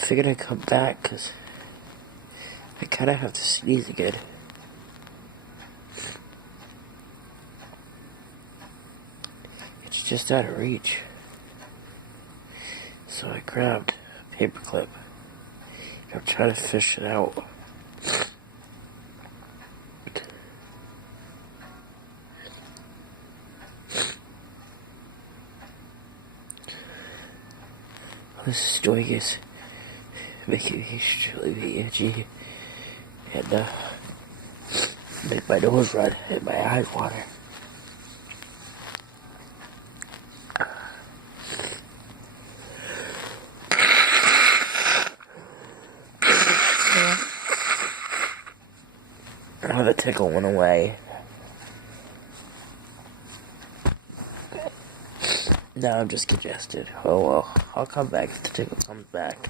figured I'd come back because I kind of have to sneeze again. It's just out of reach. So I grabbed a paperclip. I'm trying to fish it out. This stewing is making me extremely itchy and make my nose run and my eyes water. Oh, the tickle went away. Now I'm just congested. Oh well, I'll come back if the tickle comes back.